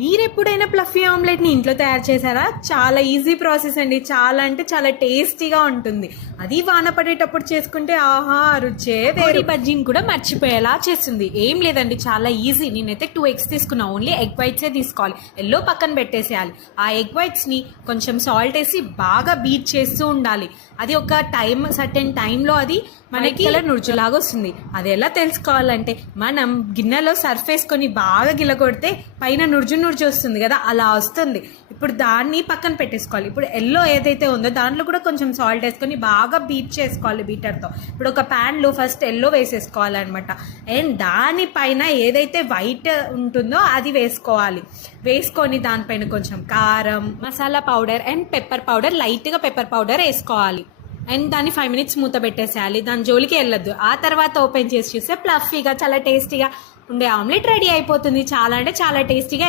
మీరెప్పుడైనా ప్లఫీ ఆమ్లెట్ని ఇంట్లో తయారు చేశారా? చాలా ఈజీ ప్రాసెస్ అండి. చాలా అంటే చాలా టేస్టీగా ఉంటుంది. అది వాన పడేటప్పుడు చేసుకుంటే ఆహా రుచే వేరు. బజ్జీని కూడా మర్చిపోయేలా చేస్తుంది. ఏం లేదండి, చాలా ఈజీ. నేనైతే 2 eggs తీసుకున్నా. ఓన్లీ ఎగ్ వైట్సే తీసుకోవాలి. ఎల్లో పక్కన పెట్టేసేయాలి. ఆ ఎగ్ వైట్స్ని కొంచెం సాల్ట్ వేసి బాగా బీట్ చేస్తూ ఉండాలి. అది ఒక సర్టెన్ టైంలో అది మనకి నురుచులాగా వస్తుంది. అది ఎలా తెలుసుకోవాలంటే, మనం గిన్నెలో సర్ఫ్ వేసుకొని బాగా గిల్లకొడితే పైన నురుజు వస్తుంది కదా, అలా వస్తుంది. ఇప్పుడు దాన్ని పక్కన పెట్టేసుకోవాలి. ఇప్పుడు ఎల్లో ఏదైతే ఉందో దాంట్లో కూడా కొంచెం సాల్ట్ వేసుకొని బాగా బీట్ చేసుకోవాలి బీటర్తో. ఇప్పుడు ఒక ప్యాన్లో ఫస్ట్ ఎల్లో వేసేసుకోవాలన్నమాట. అండ్ దానిపైన ఏదైతే వైట్ ఉంటుందో అది వేసుకోవాలి. వేసుకొని దానిపైన కొంచెం కారం, masala powder and pepper powder, లైట్గా పెప్పర్ పౌడర్ వేసుకోవాలి. అండ్ దాన్ని 5 minutes మూత పెట్టేసేయాలి. దాని జోలికి వెళ్ళొద్దు. ఆ తర్వాత ఓపెన్ చేసి చూస్తే ప్లఫీగా చాలా టేస్టీగా ఉండే ఆమ్లెట్ రెడీ అయిపోతుంది. చాలా అంటే చాలా టేస్టీగా.